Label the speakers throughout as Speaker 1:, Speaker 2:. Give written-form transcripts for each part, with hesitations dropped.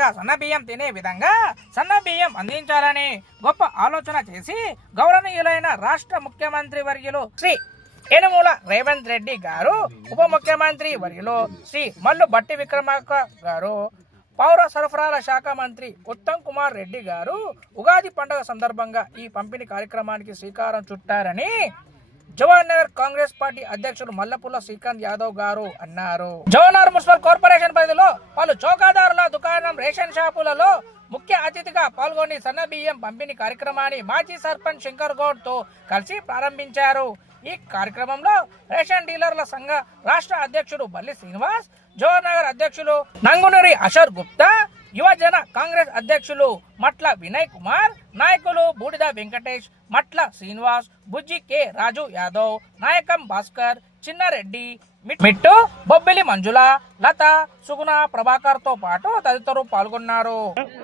Speaker 1: కూడా సన్నబియ్యం తినే విధంగా సన్నబియ్యం అందించాలని గొప్ప ఆలోచన చేసి గౌరవనీయులైన రాష్ట్ర ముఖ్యమంత్రి వర్యులు శ్రీ యనుమల రేవంత్ రెడ్డి గారు, ఉప ముఖ్యమంత్రి వర్యులు శ్రీ మల్లు భట్టి విక్రమార్క గారు, పౌర సరఫరాల శాఖ మంత్రి ఉత్తమ్ కుమార్ రెడ్డి గారు ఉగాది పండుగ సందర్భంగా ఈ పంపిణీ కార్యక్రమానికి శ్రీకారం చుట్టారని జవహర్ నగర్ కాంగ్రెస్ పార్టీ అధ్యక్షులు మల్లపుల్ల శ్రీకాంత్ యాదవ్ గారు అన్నారు. జవహర్ నగర్ మున్సిపల్ కార్పొరేషన్ పరిధిలో పలు చౌకాదారుల దుకాణం, రేషన్ షాపులలో ముఖ్య అతిథిగా పాల్గొని సన్నబియ్యం పంపిణీ కార్యక్రమాన్ని మాజీ సర్పంచ్ శంకర్ గౌడ్ తో కలిసి ప్రారంభించారు. ఈ కార్యక్రమంలో రేషన్ డీలర్ల సంఘ రాష్ట్ర అధ్యక్షుడు బల్లి శ్రీనివాస్, జవహర్ నగర్ అధ్యక్షులు నంగునూరి అషర్ గుప్తా, యువజన కాంగ్రెస్ అధ్యక్షులు మట్ల వినయ్ కుమార్, నాయకులు బూడిద వెంకటేష్, మట్ల శ్రీనివాస్, బుజ్జి కె రాజు యాదవ్, నాయకం భాస్కర్, చిన్నారెడ్డి, మిట్టు, బొబ్బిలి మంజుల, లత, సుగుణ, ప్రభాకర్ తో పాటు తదితరులు పాల్గొన్నారు.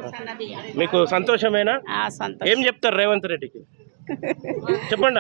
Speaker 2: మీకు సంతోషమేనా? ఏం చెప్తారు రేవంత్ రెడ్డికి? చెప్పండి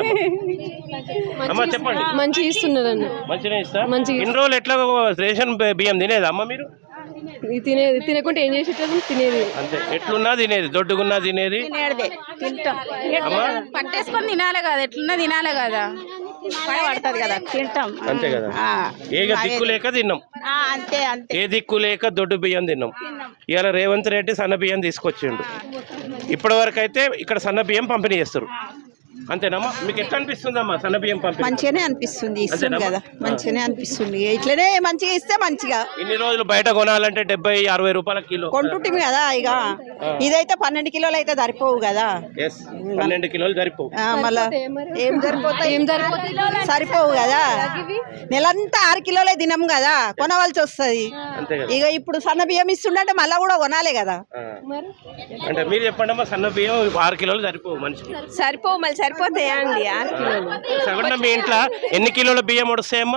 Speaker 2: అమ్మ, చెప్పండి.
Speaker 3: మంచిగా ఇస్తున్నారన్న.
Speaker 2: మంచిగా ఇస్తా. ఇన్ని రోజులు ఎట్లా రేషన్ బియ్యం తినేది అమ్మ మీరు?
Speaker 3: తినేది, తినకుంటే ఏం చేసేది? తినేది
Speaker 2: అంతే. ఎట్లున్నా తినేది, దొడ్డుగున్నా తినేది.
Speaker 4: తింటాం, పట్టేసుకొని తినాలి కదా, ఎట్లున్నా తినాలి కదా, పడుతుంది కదా, తింటాం
Speaker 2: అంతే కదా. ఏ దిక్కు లేక తిన్నాం,
Speaker 4: అంతే అంతే.
Speaker 2: ఏ దిక్కు లేక దొడ్డు బియ్యం తిన్నాం. ఇవాళ రేవంత్ రెడ్డి సన్న బియ్యం తీసుకొచ్చిండు. ఇప్పటి వరకు అయితే ఇక్కడ సన్న బియ్యం పంపిణీ చేస్తారు. అంతేనమ్మా? మీకు ఎట్లా అనిపిస్తుందమ్మా సన్న బియ్యం పంపిణీ?
Speaker 5: మంచిగానే అనిపిస్తుంది, ఇస్తుంది కదా, మంచిగానే అనిపిస్తుంది. ఇట్లనే మంచిగా ఇస్తే మంచిగా.
Speaker 2: ఇన్ని రోజులు బయట కొనాలంటే 70-60 రూపాయల కిలో
Speaker 5: కొంటుంటిమి కదా. ఇక ఇదైతే 12 కిలోలు అయితే సరిపోవు కదా.
Speaker 2: 12 కిలోలు సరిపోవు.
Speaker 5: మళ్ళా ఏం సరిపోతాయి? సరిపోవు కదా. నెలంతా 6 కిలోలే తినం కదా, కొనవలసి వస్తుంది. ఇక ఇప్పుడు సన్న బియ్యం ఇస్తుండే మళ్ళా కూడా కొనాలి కదా.
Speaker 2: అంటే మీరు చెప్పండి అమ్మా, సన్న బియ్యం 6 కిలోలు సరిపోవు మనిషికి?
Speaker 3: సరిపోవు, మళ్ళీ సరిపోతాయా అండి 6 కిలోలు?
Speaker 2: సగటున మీ ఇంట్లో ఎన్ని కిలోల బియ్యం వస్తాయమ్మా?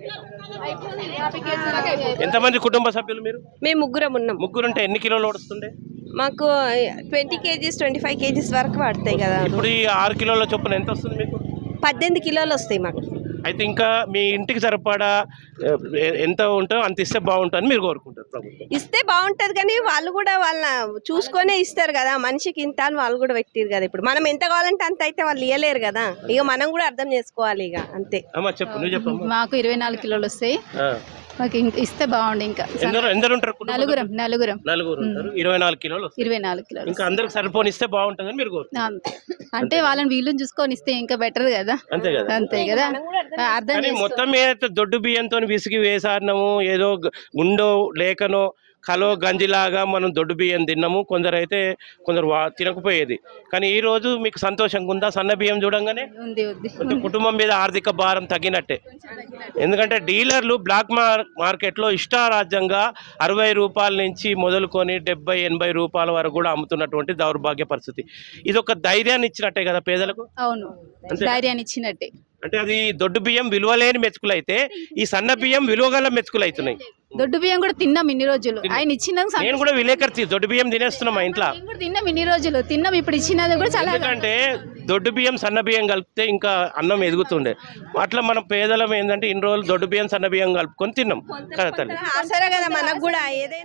Speaker 2: ఎంతమంది కుటుంబ సభ్యులు మీరు?
Speaker 3: మేము ముగ్గురం ఉన్నాం.
Speaker 2: ముగ్గురుంటే ఎన్ని కిలోలు వస్తుండే?
Speaker 3: మాకు 20 కేజీస్ 25 కేజీస్ వరకు పడతాయి కదా.
Speaker 2: ఇప్పుడు ఈ 6 కిలోల చొప్పున ఎంత వస్తుంది మీకు?
Speaker 3: 18 కిలోలు వస్తాయి మాకు.
Speaker 2: అయితే ఇంకా మీ ఇంటికి సరిపడా ఎంత ఉంటుందో అంత ఇస్తే బాగుంటుందని మీరు కోరుకుంటారు? ప్రభుత్వం
Speaker 3: ఇస్తే బాగుంటది, కానీ వాళ్ళు కూడా వాళ్ళ చూసుకొనే ఇస్తారు కదా. మనిషికి ఇంత అని వాళ్ళు కూడా పెట్టారు కదా. ఇప్పుడు మనం ఎంత కావాలంటే అంత అయితే వాళ్ళు ఇవ్వలేరు కదా. ఇక మనం కూడా అర్థం చేసుకోవాలి ఇక, అంతే.
Speaker 2: అమ్మా చెప్పు, నువ్వు చెప్పమ్మా.
Speaker 4: మాకు 24 కిలోలు వస్తాయి. మాకు ఇస్తే బాగుండు. ఇంకా
Speaker 2: ఎందరు ఉంటారు?
Speaker 4: నలుగురం.
Speaker 2: నలుగురు ఉంటారు. 24 కిలోలు.
Speaker 4: 24 కిలోలు
Speaker 2: ఇంకా అందరికి సరిపోని ఇస్తే బాగుంటుందని మీరు కోరుకుంటారు?
Speaker 4: అంటే వాళ్ళని వీళ్ళని చూసుకొని ఇస్తే ఇంకా బెటర్ కదా.
Speaker 2: అంతే కదా,
Speaker 4: అంతే కదా. అర్థం
Speaker 2: మొత్తం మీద దొడ్డు బియ్యంతో విసిగి వేసాడినాము. ఏదో గుండో లేకనో కలో గంజిలాగా మనం దొడ్డు బియ్యం తిన్నాము. కొందరు తినకపోయేది. కానీ ఈ రోజు మీకు సంతోషంగా ఉందా? సన్న బియ్యం చూడంగానే కుటుంబం మీద ఆర్థిక భారం తగ్గినట్టే. ఎందుకంటే డీలర్లు బ్లాక్ మార్కెట్లో ఇష్టారాజ్యంగా 60 రూపాయల నుంచి మొదలుకొని 70-80 రూపాయల వరకు కూడా అమ్ముతున్నటువంటి దౌర్భాగ్య పరిస్థితి. ఇది ఒక ధైర్యాన్ని ఇచ్చినట్టే కదా పేదలకు.
Speaker 4: అవును, ధైర్యాన్ని ఇచ్చినట్టే.
Speaker 2: అంటే అది దొడ్డు బియ్యం విలువలేని మెతుకులు అయితే, ఈ సన్న బియ్యం విలువగల మెతుకులు అవుతున్నాయి.
Speaker 4: దొడ్డు బియ్యం కూడా తిన్నాం ఇన్ని రోజులు. ఆయన ఇచ్చినందుకు
Speaker 2: నేను కూడా విలేకరి దొడ్డు బియ్యం తినేస్తున్నాం మా ఇంట్లో.
Speaker 4: తిన్నాం ఇన్ని రోజులు, తిన్నాం. ఇప్పుడు ఇచ్చినది కూడా చాలా.
Speaker 2: ఎందుకంటే దొడ్డు బియ్యం సన్న బియ్యం కలిపితే ఇంకా అన్నం ఎదుగుతుండే. అట్లా మనం పేదలం ఏంటంటే ఇన్ని రోజులు దొడ్డు బియ్యం సన్న బియ్యం కలుపుకొని తిన్నాం కదా తల్లి.
Speaker 3: ఆసరా కదా మనకు కూడా ఏదైనా.